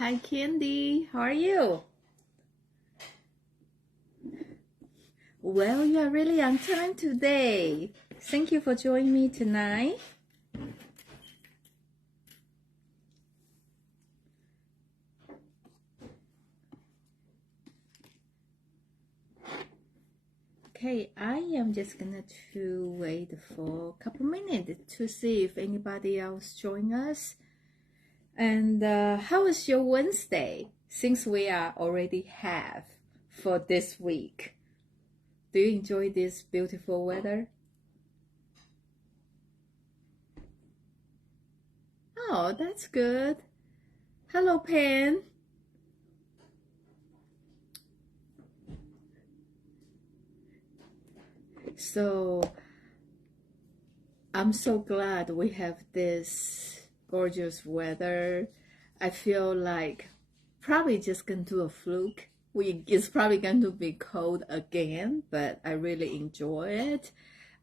Hi, Candy. How are you? Well, you are really on time today. Thank you for joining me tonight. Okay, I am just gonna to wait for a couple minutes to see if anybody else join us. And how was your Wednesday? Since we are already half for this week. Do you enjoy this beautiful weather? Oh, that's good. Hello, Pen. So I'm so glad we have this gorgeous weather. I feel like probably just going to do a fluke. It's probably going to be cold again, but I really enjoy it.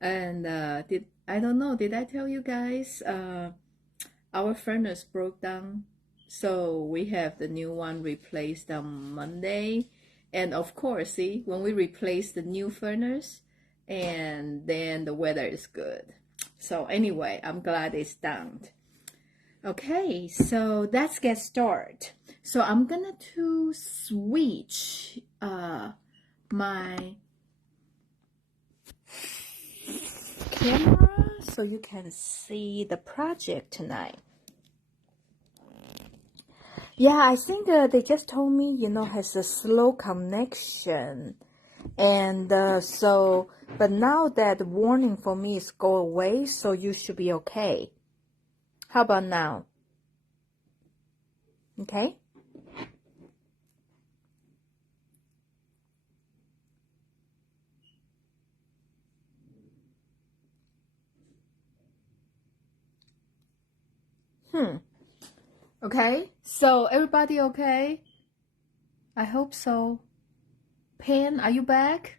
And I don't know, did I tell you guys our furnace broke down? So we have the new one replaced on Monday. And of course, see, when we replace the new furnace, and then the weather is good. So anyway, I'm glad it's done. Okay, so let's get started. So I'm gonna to switch my camera so you can see the project tonight. Yeah, I think they just told me, has a slow connection. And but now that the warning for me is go away, so you should be okay. How about now? Okay? Okay, so everybody okay? I hope so. Pen, are you back?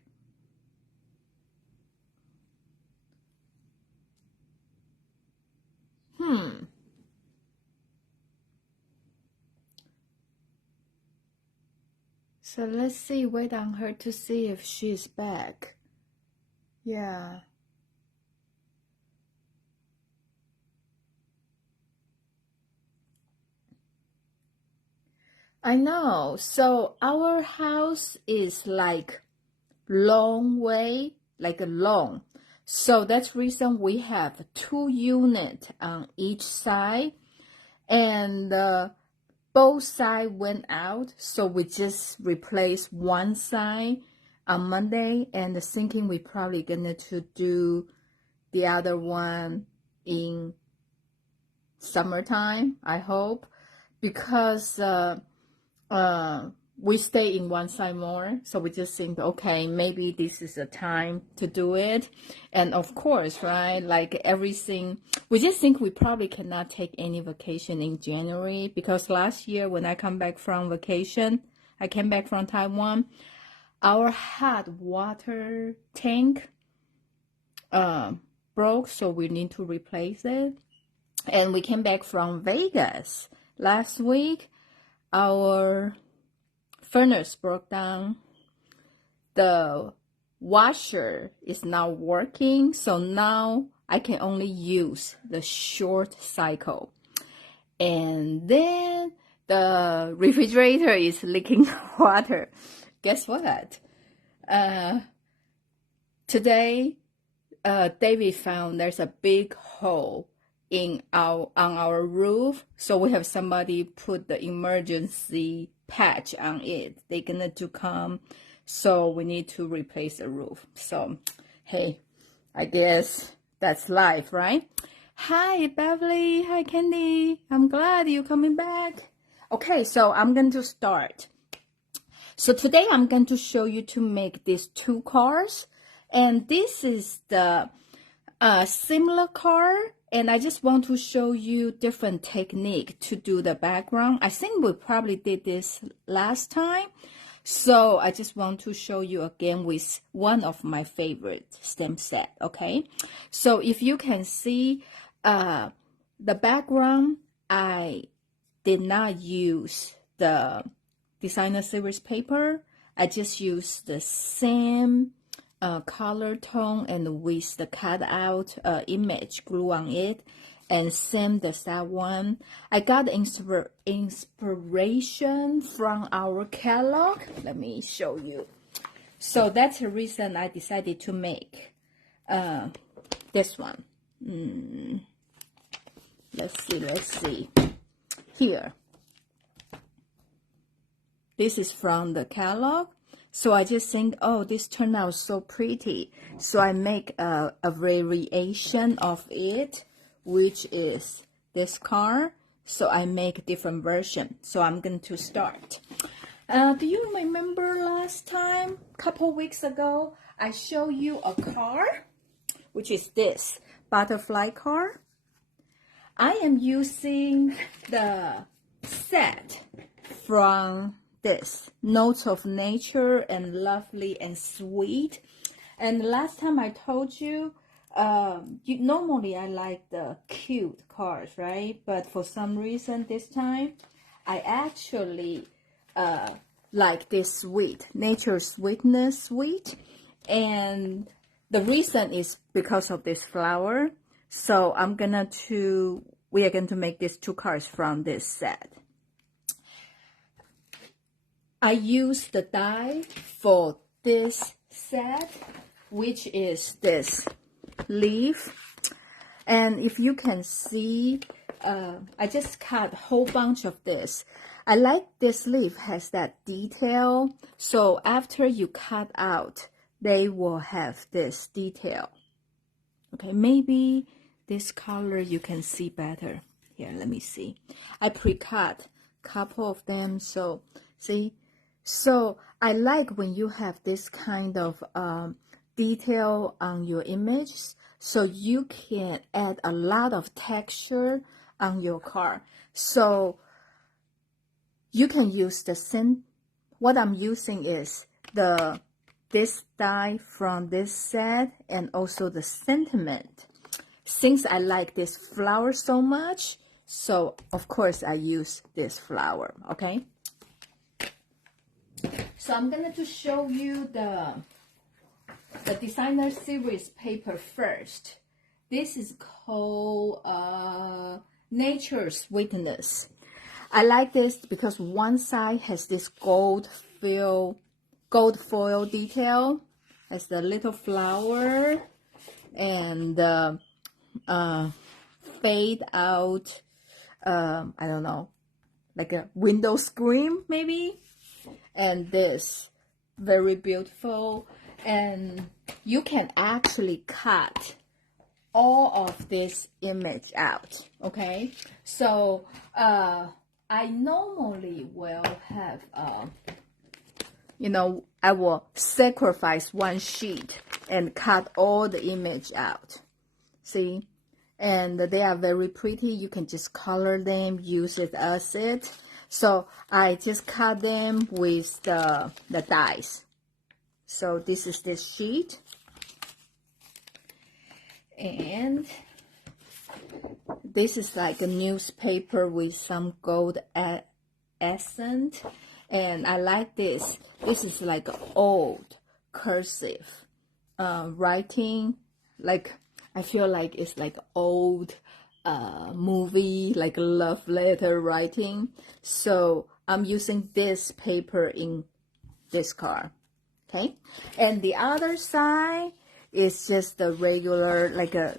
So let's see, wait on her to see if she's back. Yeah. I know. So our house is like long way, like a long. So that's reason we have 2 units on each side, and both sides went out. So we just replaced one side on Monday, and thinking we probably gonna to do the other one in summertime, I hope, because we stay in one side more, so we just think, okay, maybe this is a time to do it. And of course, right, like everything, we just think we probably cannot take any vacation in January, because last year when I came back from vacation, I came back from Taiwan, our hot water tank broke, so we need to replace it. And we came back from Vegas last week. Our furnace broke down. The washer is not working, so now I can only use the short cycle. And then the refrigerator is leaking water. Guess what? Today, David found there's a big hole on our roof, so we have somebody put the emergency patch on it. They're gonna to come, so we need to replace the roof. So hey, I guess that's life, right? Hi Beverly, hi Candy, I'm glad you're coming back. Okay, so I'm going to start. So today I'm going to show you to make these 2 cars, and this is the similar car, and I just want to show you different technique to do the background. I think we probably did this last time, so I just want to show you again with one of my favorite stamp set. Okay, so if you can see the background, I did not use the designer series paper, I just use the same color tone and with the cut out image glue on it, and same the that one. I got inspiration from our catalog. Let me show you. So that's the reason I decided to make this one. Let's see. Here. This is from the catalog. So I just think, oh, this turned out so pretty. So I make a variation of it, which is this card. So I make a different version. So I'm going to start. Do you remember last time, couple weeks ago, I showed you a card, which is this butterfly card. I am using the set from this Notes of Nature and Lovely and Sweet. And last time I told you, normally I like the cute cards, right? But for some reason this time, I actually like this sweet, Nature Sweetness Sweet. And the reason is because of this flower. So we are going to make these two cards from this set. I use the die for this set, which is this leaf. And if you can see, I just cut a whole bunch of this. I like this leaf has that detail. So after you cut out, they will have this detail. Okay, maybe this color you can see better. Here, let me see. I pre-cut a couple of them. So see. So I like when you have this kind of detail on your images, so you can add a lot of texture on your card. So you can use what I'm using is this die from this set and also the sentiment. Since I like this flower so much, so of course I use this flower, okay? So I'm going to show you the designer series paper first. This is called Nature Sweetness. I like this because one side has this gold foil detail, has the little flower and fade out, I don't know, like a window screen maybe. And this, very beautiful. And you can actually cut all of this image out, okay? So I normally will have, I will sacrifice one sheet and cut all the image out. See? And they are very pretty. You can just color them, use it as it. So I just cut them with the dies. So this is this sheet. And this is like a newspaper with some gold accent. And I like this. This is like old cursive writing. Like, I feel like it's like old movie, like love letter writing. So I'm using this paper in this card. Okay, and the other side is just the regular,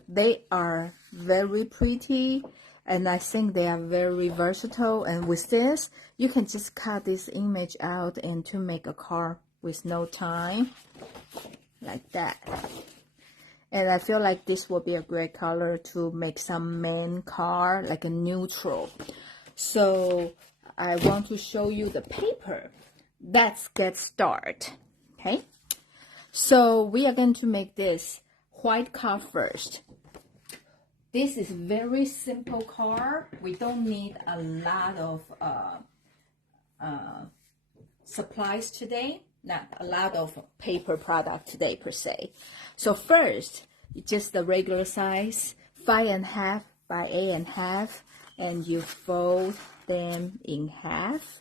they are very pretty, and I think they are very versatile. And with this, you can just cut this image out and to make a card with no time, like that. And I feel like this will be a great color to make some main card, like a neutral. So I want to show you the paper. Let's get started. Okay. So we are going to make this white card first. This is very simple card. We don't need a lot of supplies today. Not a lot of paper product today per se. So first, just the regular size, 5.5 by 8.5, and you fold them in half.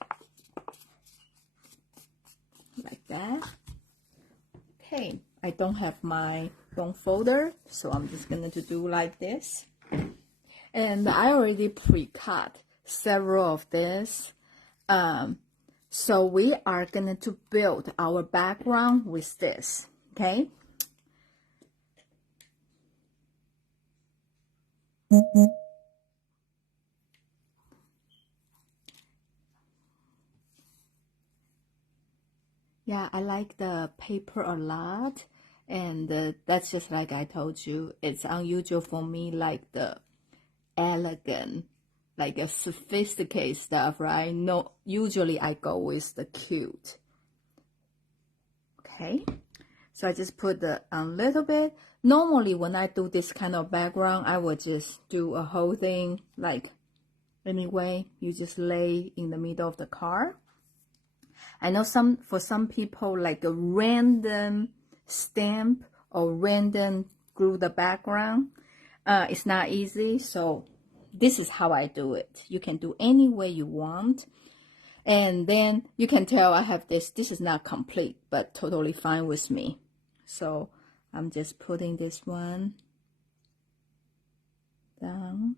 don't have my bone folder, so I'm just going to do like this. And I already pre-cut several of this. So we are going to build our background with this, okay? Yeah, I like the paper a lot, and that's just like I told you, it's unusual for me, like the elegant, like a sophisticated stuff, right? No, usually I go with the cute. Okay, so I just put a little bit. Normally when I do this kind of background, I would just do a whole thing, like anyway, you just lay in the middle of the card. I know for some people, like a random stamp or random glue the background, it's not easy. So this is how I do it. You can do any way you want. And then you can tell I have this. This is not complete, but totally fine with me. So I'm just putting this one down.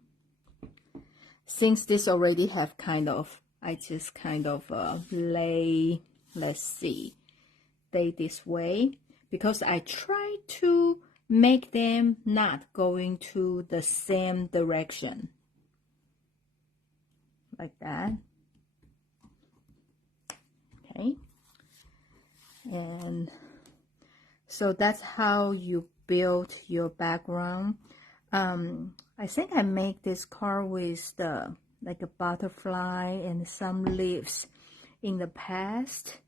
Since this already have kind of, I just kind of lay, let's see, lay this way, because I try to make them not going to the same direction, like that. Okay, and so that's how you build your background. I think I make this card with the like a butterfly and some leaves in the past.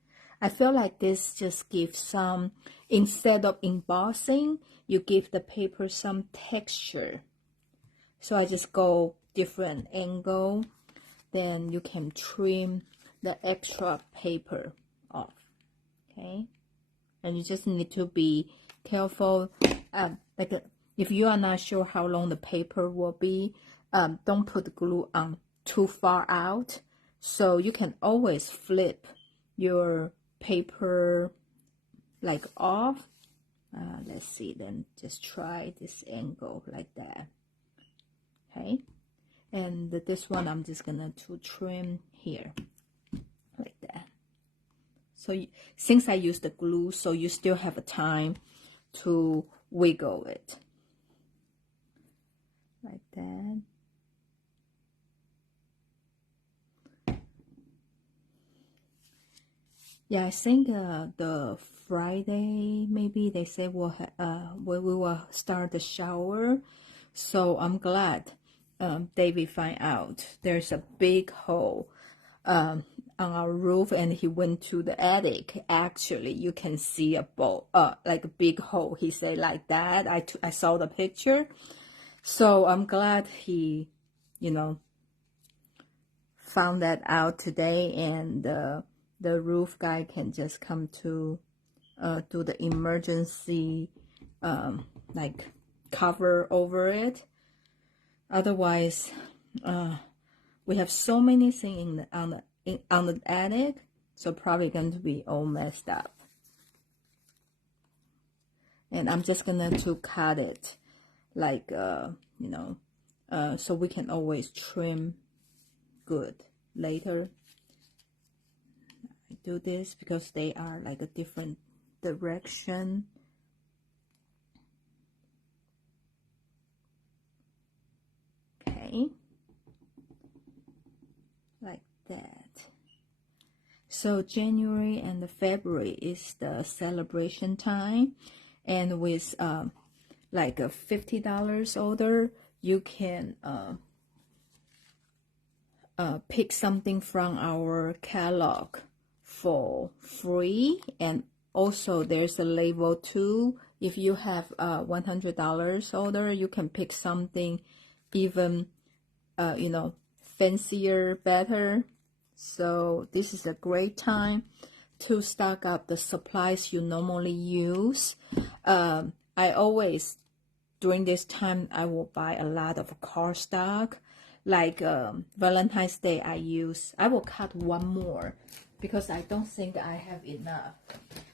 I feel like this just gives some, instead of embossing, you give the paper some texture. So I just go different angle, then you can trim the extra paper off, okay? And you just need to be careful, if you are not sure how long the paper will be, don't put the glue on too far out. So you can always flip your paper like off. Let's see, then just try this angle like that. Okay, and this one I'm just gonna trim here like that. So since I use the glue, so you still have a time to wiggle it like that. Yeah, I think the Friday, maybe they say we will start the shower. So I'm glad David find out there's a big hole on our roof, and he went to the attic. Actually, you can see a bowl, like a big hole. He said like that. I saw the picture. So I'm glad he, found that out today, and the roof guy can just come to do the emergency like cover over it. Otherwise, we have so many things on the attic, so probably going to be all messed up. And I'm just gonna cut it like so we can always trim good later. I do this because they are like a different direction. Okay, like that. So January and February is the celebration time, and with like a $50 order, you can pick something from our catalog for free. And also there's a label too. If you have $100 order, you can pick something even fancier, better. So this is a great time to stock up the supplies you normally use. I always, during this time, I will buy a lot of cardstock. Like Valentine's Day, I will cut one more because I don't think I have enough.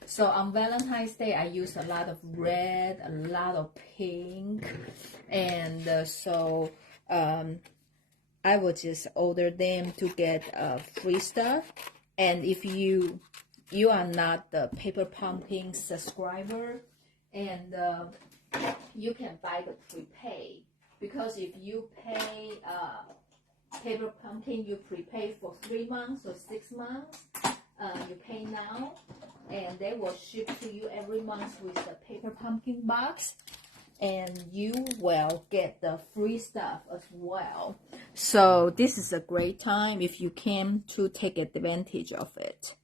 So on Valentine's Day, I use a lot of red, a lot of pink, and I will just order them to get free stuff. And if you are not the Paper Pumpkin subscriber, and you can buy the prepay, because if you pay Paper Pumpkin, you prepay for 3 months or 6 months. You pay now, and they will ship to you every month with the Paper Pumpkin box, and you will get the free stuff as well. So this is a great time if you can to take advantage of it.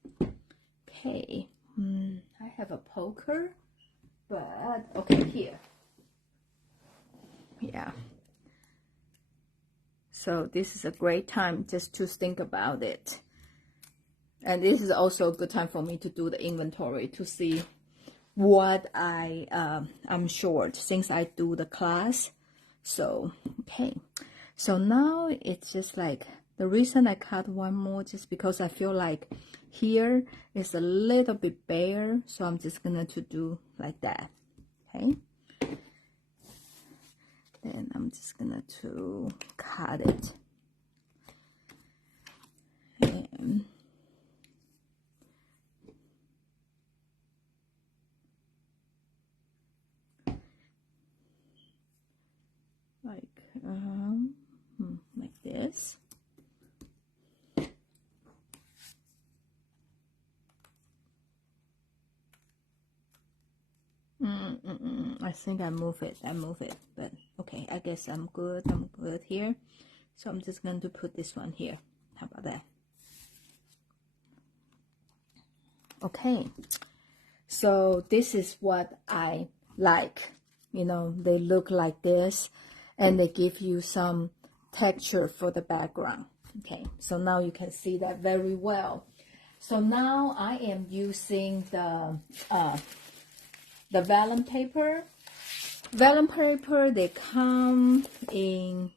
Okay, I have a poker, but okay, here. Yeah. So this is a great time just to think about it. And this is also a good time for me to do the inventory to see what I'm short since I do the class. So, okay. So now it's just like, the reason I cut one more just because I feel like here is a little bit bare. So I'm just gonna to do like that, okay? Then I'm just gonna to cut it. And like this. I think I move it, but okay, I guess I'm good here. So I'm just going to put this one here. How about that? Okay, so this is what I like. You know, they look like this, and they give you some texture for the background. Okay, so now you can see that very well. So now I am using the vellum paper. Vellum paper, they come in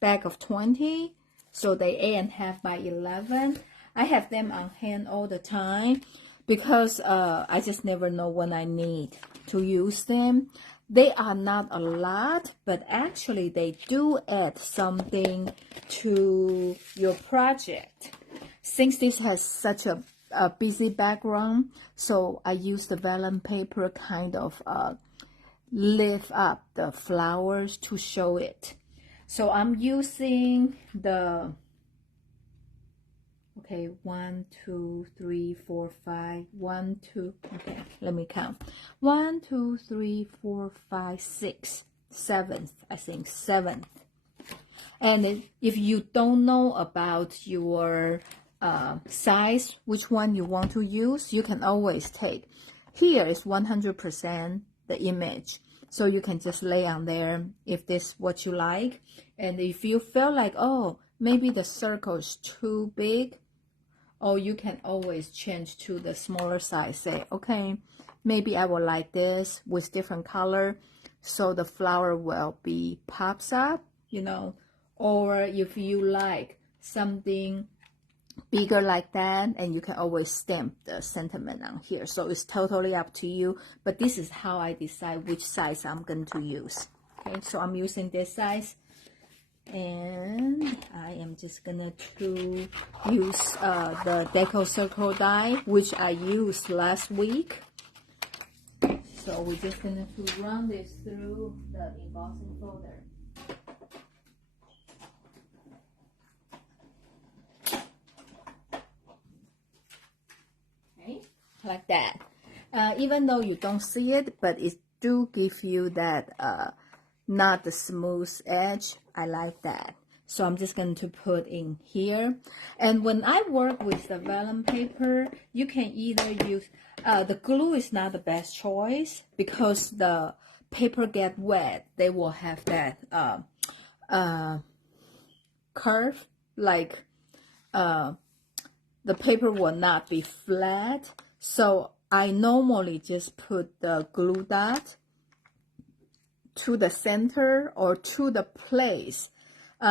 bag of 20, so they 8.5 by 11. I have them on hand all the time because I just never know when I need to use them. They are not a lot, but actually they do add something to your project. Since this has such a busy background, so I use the vellum paper kind of lift up the flowers to show it. So I'm using the, okay, 1, 2, 3, 4, 5, 1, 2, okay, let me count. 1, 2, 3, 4, 5, 6, 7th, I think 7th. And if you don't know about your size, which one you want to use, you can always take. Here is 100% the image. So you can just lay on there if this is what you like. And if you feel like, oh, maybe the circle is too big, or you can always change to the smaller size. Say, okay, maybe I would like this with different color, so the flower will be pops up, you know. Or if you like something bigger like that, and you can always stamp the sentiment on here. So it's totally up to you, but this is how I decide which size I'm going to use. Okay, so I'm using this size, and I am just gonna to use the Deco Circle die, which I used last week. So we're just gonna to run this through the embossing folder. Like that. Even though you don't see it, but it do give you that not the smooth edge. I like that. So I'm just going to put in here. And when I work with the vellum paper, you can either use the glue is not the best choice because the paper get wet. They will have that curve, like the paper will not be flat. So I normally just put the glue dot to the center or to the place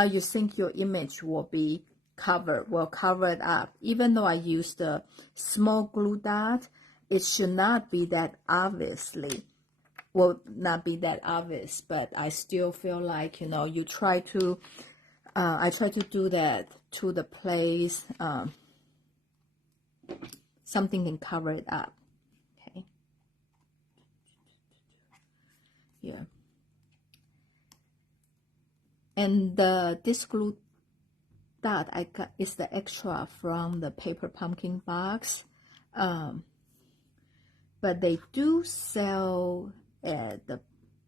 you think your image will be covered, will cover it up. Even though I use the small glue dot, it should not be that obviously, well, not be that obvious, but I still feel like, you know, you try to, I try to do that to the place, something can cover it up. Okay. Here. And this glue dot I got is the extra from the paper pumpkin box, but they do sell at the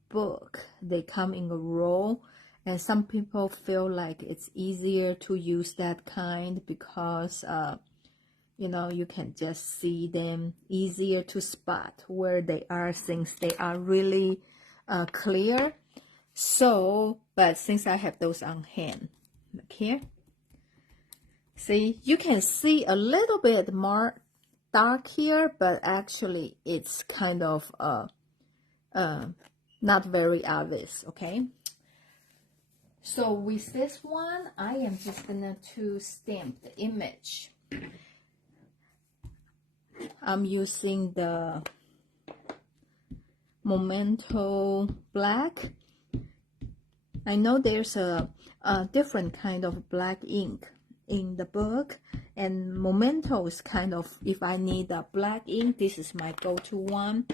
book. They come in a roll, and some people feel like it's easier to use that kind because you know, you can just see them, easier to spot where they are since they are really clear. So, but since I have those on hand, look here. See, you can see a little bit more dark here, but actually it's kind of not very obvious, okay? So with this one, I am just gonna to stamp the image. I'm using the Memento Black. I know there's a different kind of black ink in the book, and Memento is kind of, if I need a black ink, this is my go-to one.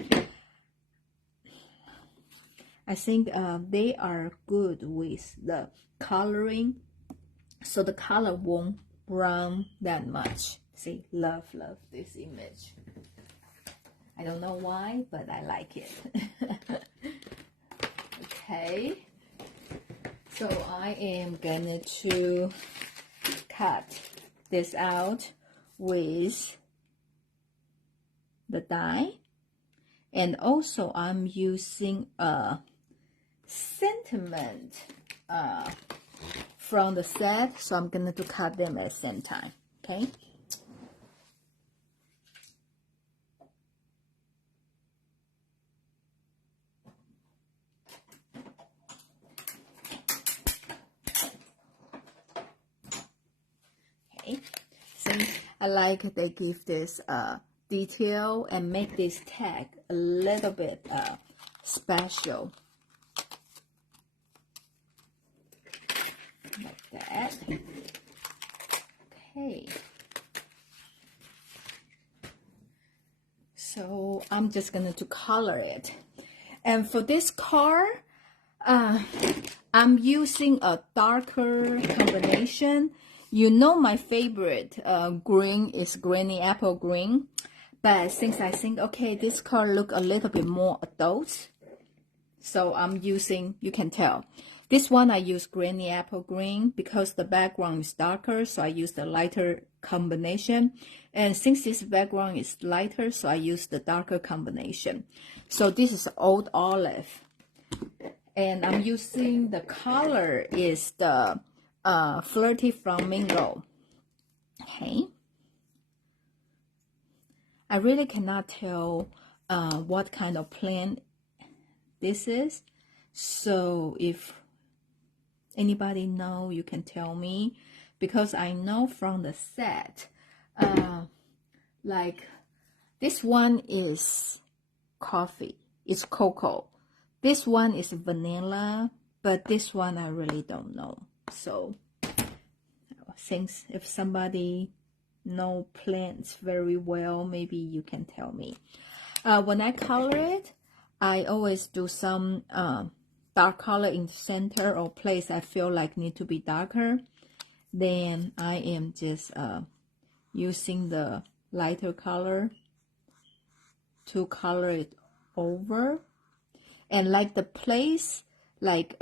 I think they are good with the coloring, so the color won't brown that much. See, love this image. I don't know why, but I like it. Okay, so I am gonna to cut this out with the die, and also I'm using a sentiment from the set, so I'm gonna to cut them at the same time. Okay. Since I like they give this detail and make this tag a little bit special, like that. Okay, so I'm just gonna to color it, and for this card I'm using a darker combination. You know, my favorite green is Granny Apple Green, but since I think, okay, this color look a little bit more adult, so I'm using, you can tell, this one I use Granny Apple Green because the background is darker, so I use the lighter combination, and since this background is lighter, so I use the darker combination. So this is Old Olive, and I'm using the color is the Flirty Flamingo. Okay, I really cannot tell what kind of plant this is, so if anybody know, you can tell me, because I know from the set like this one is coffee, it's cocoa, this one is vanilla, but this one I really don't know. So since if somebody know plants very well, maybe you can tell me. When I color it, I always do some dark color in the center or place I feel like need to be darker. Then I am just using the lighter color to color it over, and like the place like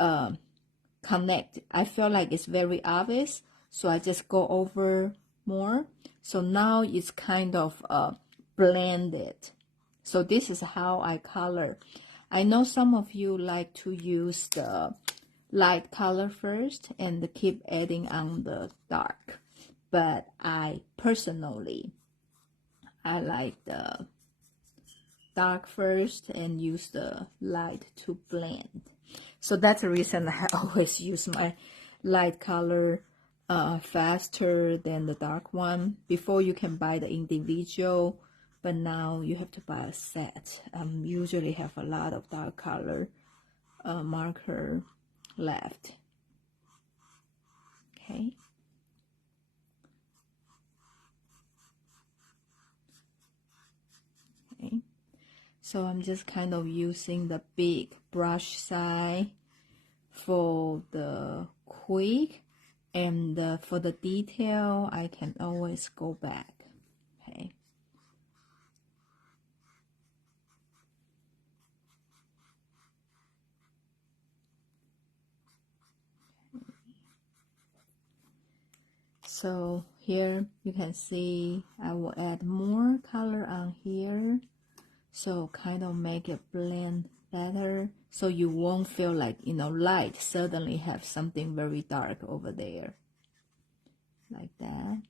connect, I feel like it's very obvious, so I just go over more. So now it's kind of blended. So this is how I color. I know some of you like to use the light color first and keep adding on the dark, but I personally, I like the dark first and use the light to blend. So that's the reason I always use my light color faster than the dark one. Before you can buy the individual, but now you have to buy a set. Usually have a lot of dark color marker left. Okay. Okay. So I'm just kind of using the big brush side for the quick, and for the detail, I can always go back. Okay. So here you can see I will add more color on here, so kind of make it blend better, so you won't feel like, you know, light suddenly have something very dark over there, like that.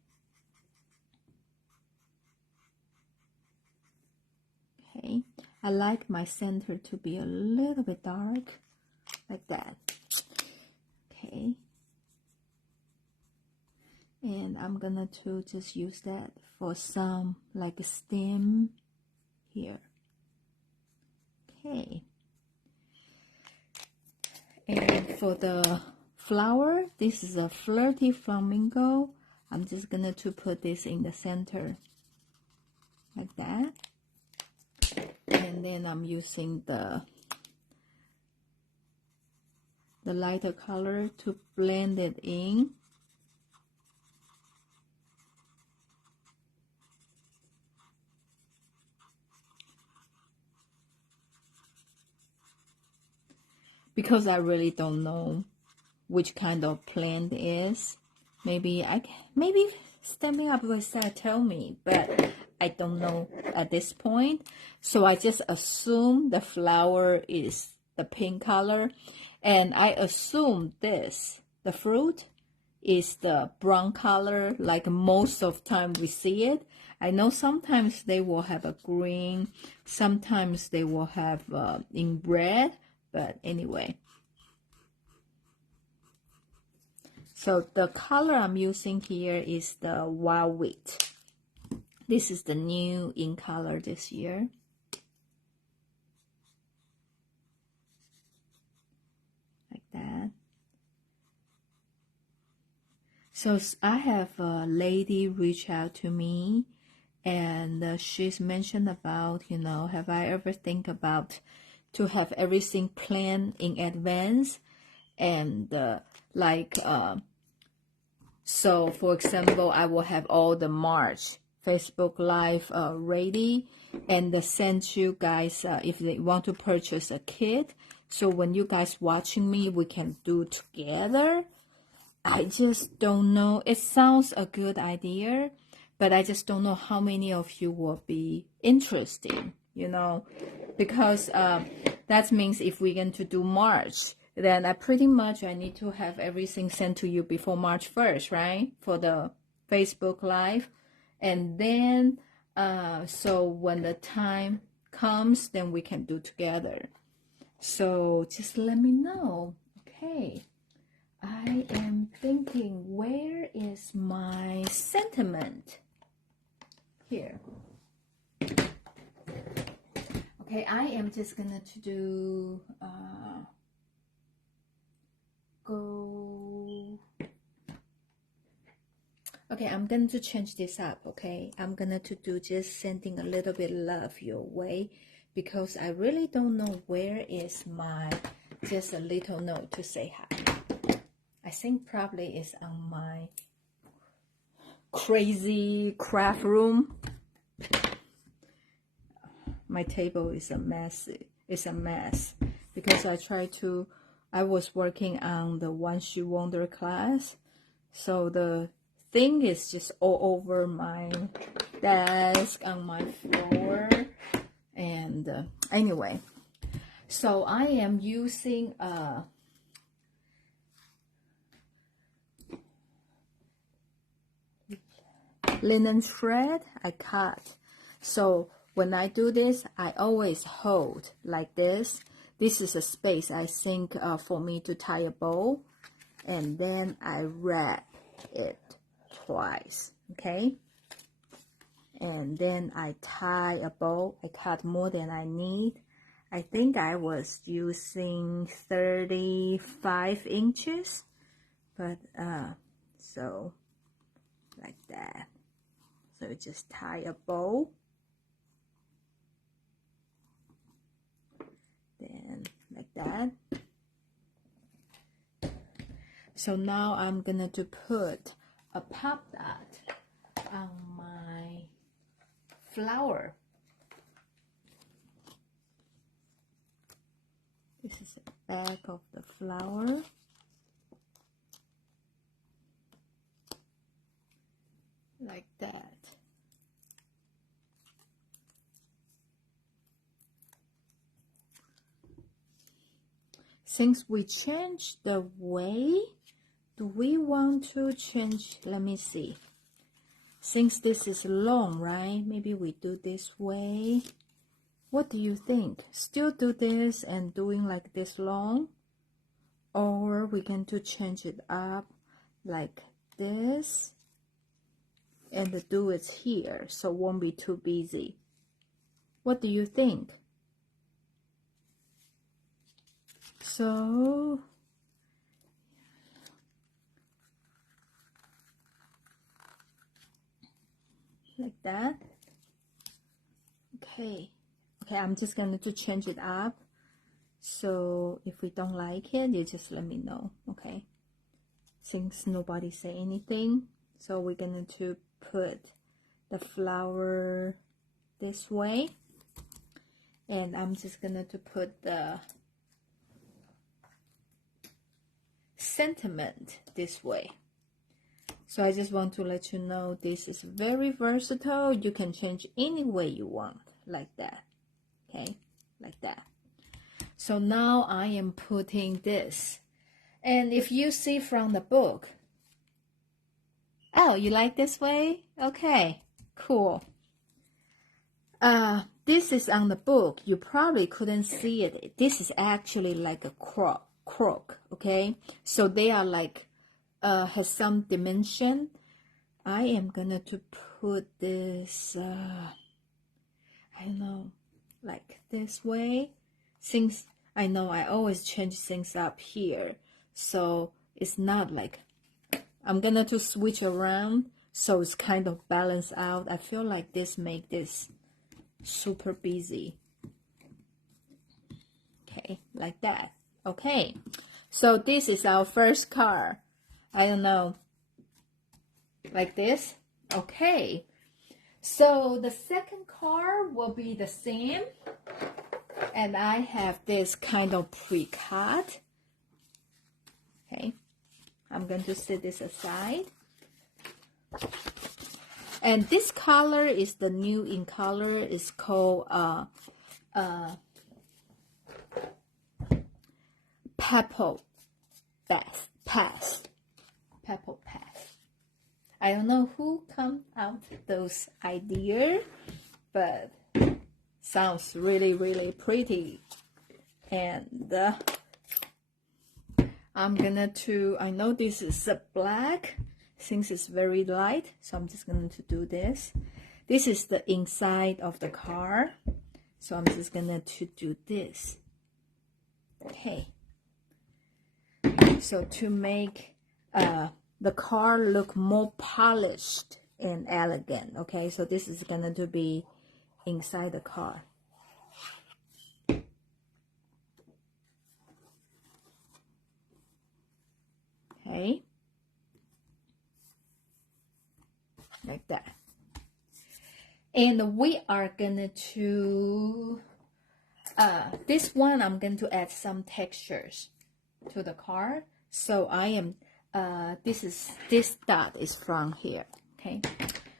Okay, I like my center to be a little bit dark, like that. Okay, and I'm gonna to just use that for some like a stem here. Okay, and for the flower, this is a flirty flamingo. I'm just gonna to put this in the center, like that. And then I'm using the lighter color to blend it in. Because I really don't know which kind of plant it is. Maybe Stampin' Up website tell me, but I don't know at this point. So I just assume the flower is the pink color, and I assume this, the fruit, is the brown color, like most of the time we see it. I know sometimes they will have a green, sometimes they will have in red, but anyway. So the color I'm using here is the Wild Wheat. This is the new in color this year. Like that. So I have a lady reach out to me, and she's mentioned about, you know, have I ever think about to have everything planned in advance, and so for example, I will have all the March Facebook Live ready, and send you guys if they want to purchase a kit. So when you guys watching me, we can do together. I just don't know. It sounds a good idea, but I just don't know how many of you will be interested, you know, because that means if we're going to do March, then I need to have everything sent to you before March 1st, right? For the Facebook Live. And then, so when the time comes, then we can do together. So just let me know. Okay. I am thinking, where is my sentiment? Here. Okay, I am just gonna to do okay, I'm going to change this up. Okay, I'm gonna to do just sending a little bit love your way, because I really don't know where is my just a little note to say hi. I think probably it's on my crazy craft room. My table is a mess. It's a mess because I was working on the One Shoe Wonder class, so the thing is just all over my desk, on my floor, and anyway, so I am using linen thread I cut. So when I do this, I always hold like this. This is a space I think for me to tie a bow, and then I wrap it twice. Okay, and then I tie a bow. I cut more than I need. I think I was using 35 inches, but so like that. So just tie a bow, then like that. So now I'm gonna to put a pop dot on my flower. This is the back of the flower. Like that. Since we changed the way, do we want to change? Let me see. Since this is long, right? Maybe we do this way. What do you think? Still do this and doing like this long? Or we can to change it up like this and do it here so it won't be too busy. What do you think? So like that. Okay, I'm just going to change it up. So if we don't like it, you just let me know. Okay, since nobody say anything, so we're going to put the flower this way, and I'm just going to put the sentiment this way. So I just want to let you know this is very versatile. You can change any way you want, like that. Okay, like that. So now I am putting this, and if you see from the book, oh, you like this way? Okay, cool. This is on the book. You probably couldn't see it. This is actually like a crook, okay? So they are like, has some dimension. I am gonna to put this, I don't know, like this way. Since I know I always change things up here, so it's not like, I'm gonna to switch around so it's kind of balanced out. I feel like this make this super busy. Okay, like that. Okay, so this is our first card. I don't know, like this. Okay, so the second card will be the same, and I have this kind of pre-cut. Okay, I'm going to set this aside. And this color is the new in color. It's called Purple Pass. Purple Pass. I don't know who come out those ideas, but sounds really, really pretty. And I'm gonna to, I know this is a black, since it's very light, so I'm just going to do this. This is the inside of the car, so I'm just gonna to do this. Okay, so to make the car look more polished and elegant. Okay, so this is gonna to be inside the car. Okay, like that. And we are gonna to this one, I'm going to add some textures to the card. So I am this dot is from here. Okay,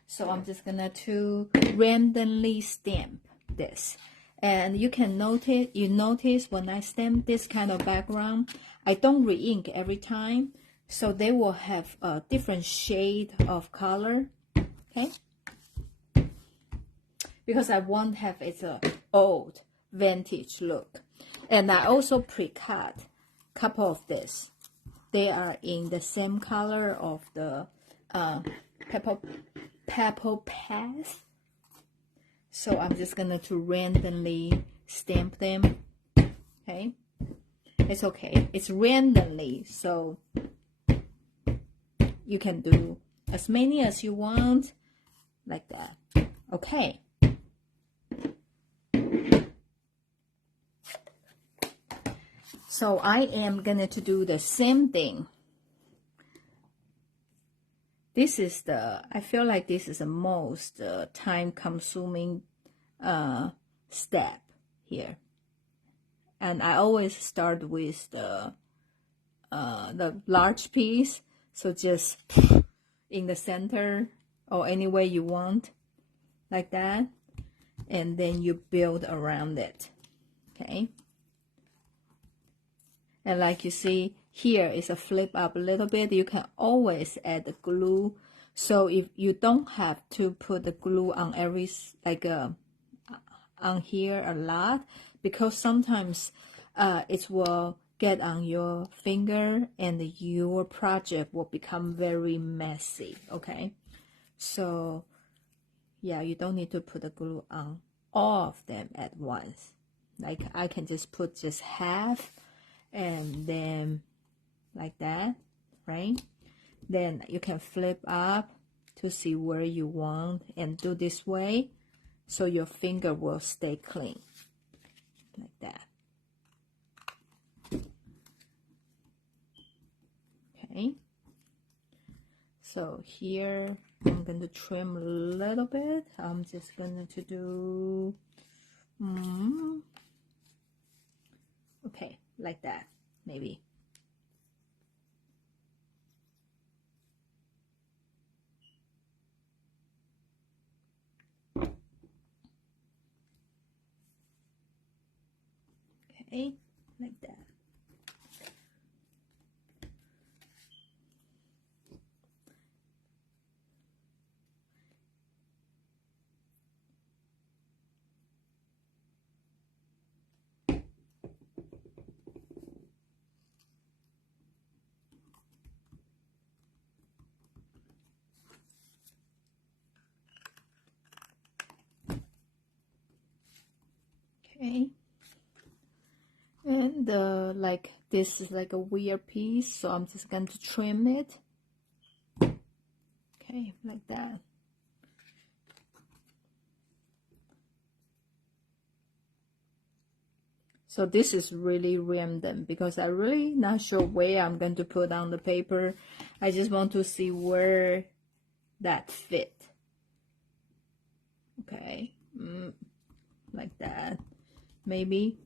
so I'm just gonna to randomly stamp this, and you can notice when I stamp this kind of background, I don't re-ink every time, so they will have a different shade of color. Okay, because I won't have it's a old vintage look. And I also pre-cut a couple of this. They are in the same color of the Purple Pass. So I'm just gonna to randomly stamp them. Okay, it's okay, it's randomly, so you can do as many as you want, like that. Okay, so I am gonna to do the same thing. This is I feel like this is the most time consuming step here, and I always start with the large piece, so just in the center or any way you want, like that, and then you build around it. Okay, and like you see here is a flip up a little bit. You can always add the glue, so if you don't have to put the glue on every on here a lot, because sometimes it will get on your finger and your project will become very messy. Okay, so yeah, you don't need to put the glue on all of them at once. Like I can just put just half, and then like that, right? Then you can flip up to see where you want and do this way, so your finger will stay clean, like that. Okay, so here I'm going to trim a little bit. I'm just going to do okay, like that, maybe. Okay, like that. Okay, and like this is like a weird piece, so I'm just going to trim it. Okay, like that. So this is really random because I'm really not sure where I'm going to put on the paper. I just want to see where that fit. Okay, like that, maybe.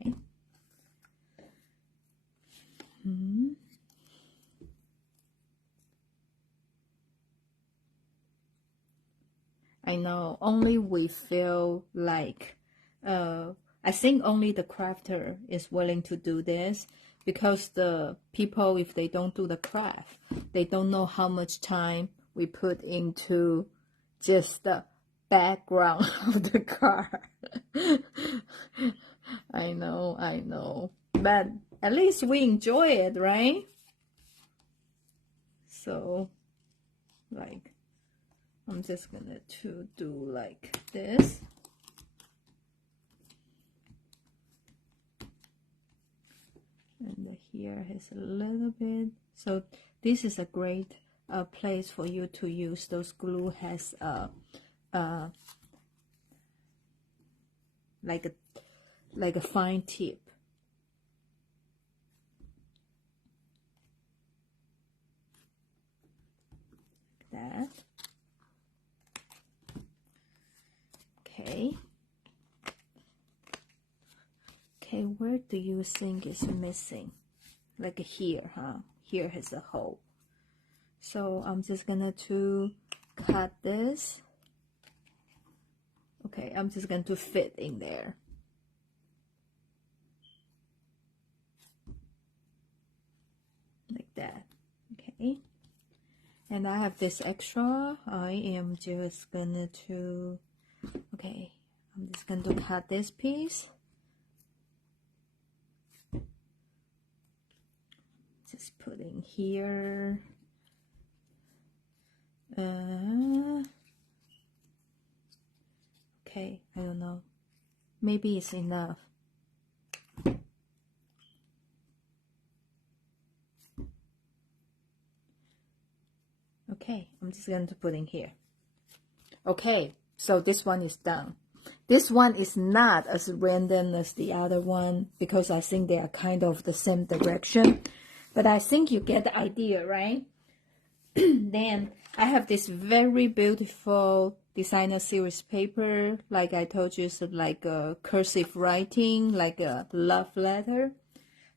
Okay. I know, only we feel like, I think only the crafter is willing to do this, because the people, if they don't do the craft, they don't know how much time we put into just the background of the car. I know, but at least we enjoy it, right? So, like, I'm just gonna do like this. And here is a little bit. So this is a great place for you to use those glue. Has like a fine tip. Like that. Okay. Okay, where do you think is missing? Like here, huh? Here has a hole. So I'm just gonna to cut this. Okay, I'm just going to fit in there. Like that. Okay. And I have this extra. I am just gonna to, okay, I'm just going to cut this piece. just put in here. Okay, I don't know. Maybe it's enough. Okay, I'm just going to put in here. Okay, so this one is done. This one is not as random as the other one because I think they are kind of the same direction. But I think you get the idea, right? Then I have this very beautiful designer series paper. Like I told you, it's like a cursive writing, like a love letter.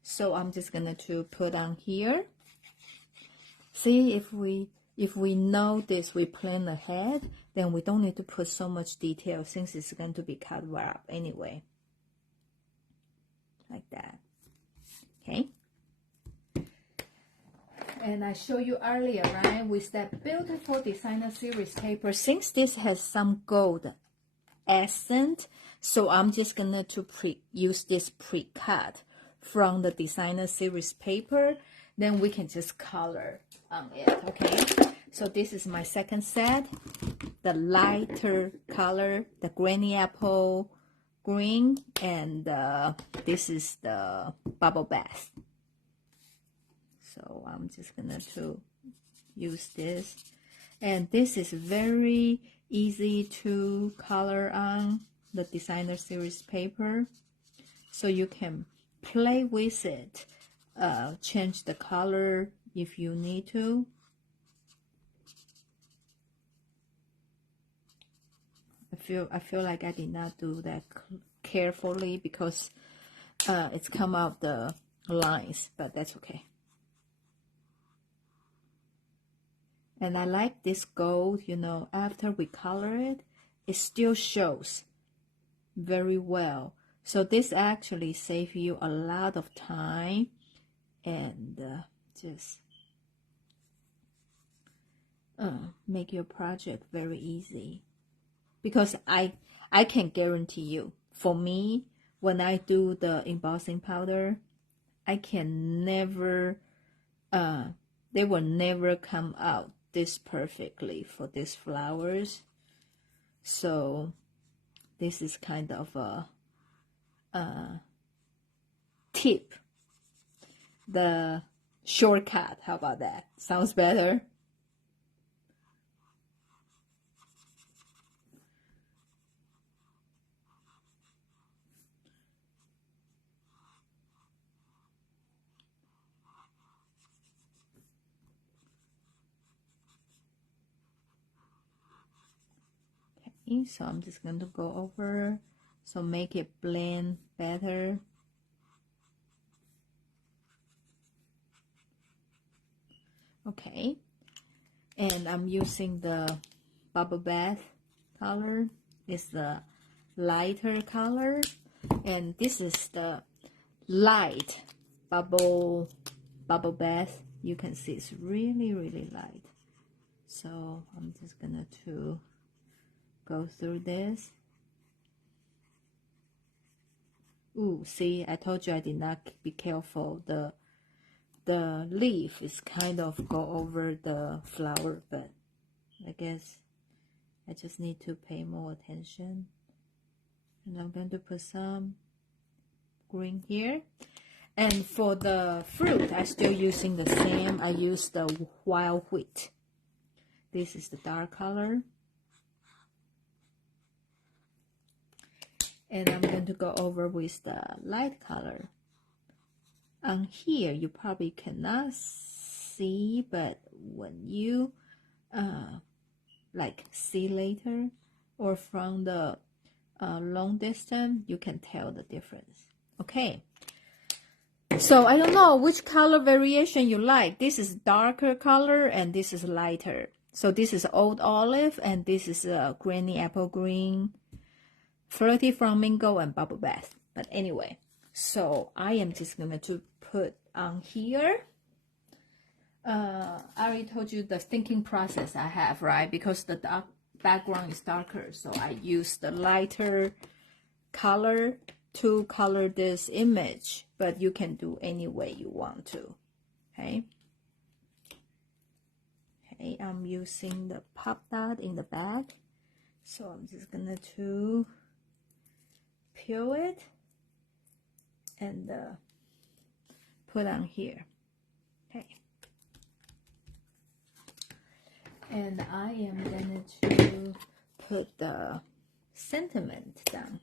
So I'm just going to put on here. See, if we know this, we plan ahead, then we don't need to put so much detail since it's going to be cut wrap anyway. Like that. Okay. And I showed you earlier, right, with that beautiful designer series paper, since this has some gold accent, so I'm just gonna use this pre-cut from the designer series paper, then we can just color on it, okay? So this is my second set, the lighter color, the granny apple green, and this is the bubble bath. So I'm just gonna use this, and this is very easy to color on the designer series paper, so you can play with it, change the color if you need to. I feel like I did not do that carefully because it's come out the lines, but that's okay. And I like this gold, you know, after we color it, it still shows very well. So this actually saves you a lot of time and just make your project very easy. Because I can guarantee you, for me, when I do the embossing powder, I can never, they will never come out this perfectly for these flowers. So this is kind of a tip, the shortcut. How about that? Sounds better? Okay, so I'm just going to go over, so make it blend better. Okay, and I'm using the bubble bath color. It's the lighter color, and this is the light bubble bath. You can see it's really light. So I'm just gonna go through this. Ooh, see, I told you I did not be careful. The leaf is kind of go over the flower, but I guess I just need to pay more attention. And I'm going to put some green here. And for the fruit, I'm still using the same. I use the wild wheat. This is the dark color. And I'm going to go over with the light color. On here, you probably cannot see, but when you like see later or from the long distance, you can tell the difference. Okay. So I don't know which color variation you like. This is darker color and this is lighter. So this is old olive and this is granny apple green, flirty flamingo, and bubble bath. But anyway, so I am just going to put on here. I already told you the thinking process I have, right? Because the dark background is darker, so I use the lighter color to color this image, but you can do any way you want to. Okay. Okay, I'm using the pop dot in the back, so I'm just gonna to peel it and put on here. Okay. And I am going to put the sentiment down.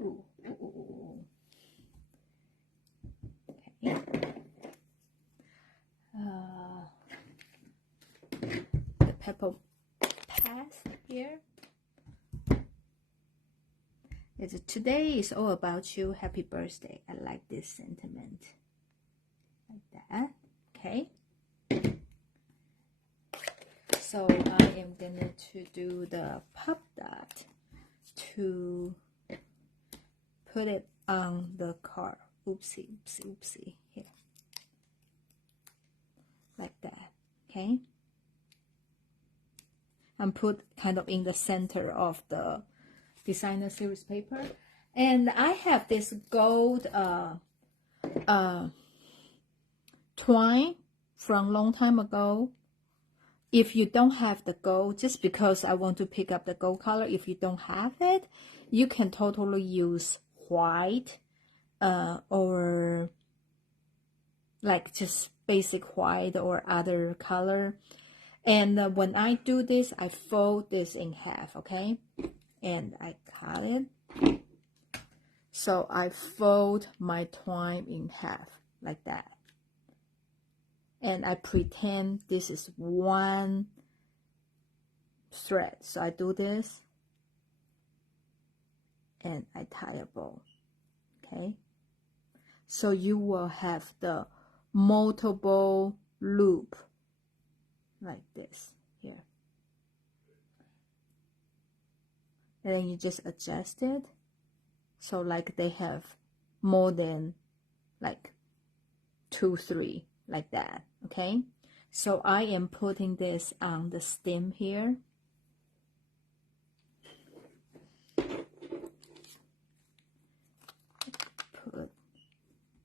Ooh, ooh, ooh. Okay. The pepper path here. Today is all about you. Happy birthday. I like this sentiment. Like that. Okay. So I am going to do the pop dot to put it on the card. Oopsie, oopsie, oopsie. Here. Like that. Okay. And put kind of in the center of the designer series paper. And I have this gold twine from long time ago. If you don't have the gold, just because I want to pick up the gold color, if you don't have it, you can totally use white or like just basic white or other color. And when I do this, I fold this in half, okay? And I cut it. So I fold my twine in half like that. And I pretend this is one thread. So I do this and I tie a bow. Okay? So you will have the multiple loop like this here. And then you just adjust it. So like they have more than like 2, 3 like that. Okay, so I am putting this on the stem here.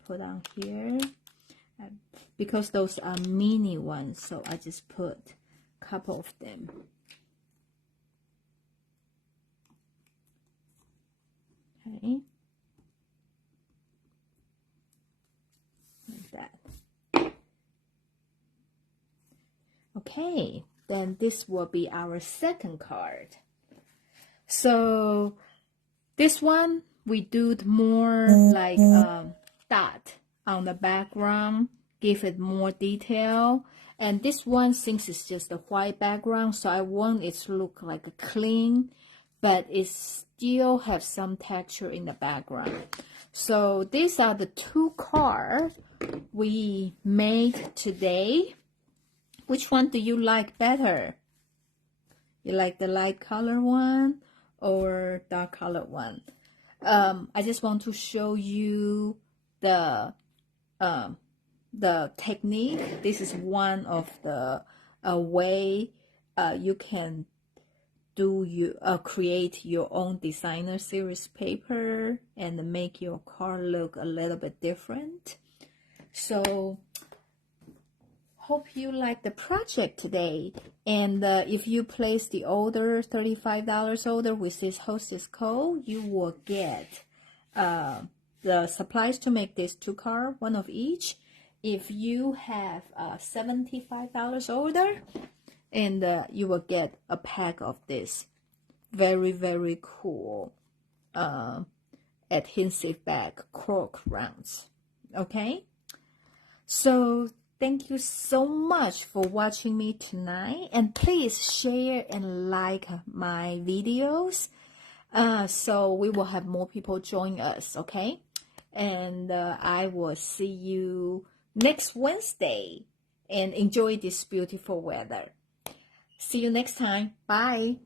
Put on here because those are mini ones, so I just put a couple of them. Okay, like that. Okay, then this will be our second card. So this one we do more like dot on the background, give it more detail. And this one, since it's just a white background, so I want it to look like a clean, but it still have some texture in the background. So these are the 2 cards we made today. Which one do you like better? You like the light color one or dark color one? I just want to show you the technique. This is one of the way you can do create your own designer series paper and make your card look a little bit different. So hope you like the project today. And if you place the order, $35 order with this hostess code, you will get the supplies to make this 2 cards, one of each. If you have $75 order, and you will get a pack of this very, very cool adhesive bag cork rounds. Okay, so thank you so much for watching me tonight, and please share and like my videos so we will have more people join us. Okay, and I will see you next Wednesday, and enjoy this beautiful weather. See you next time. Bye.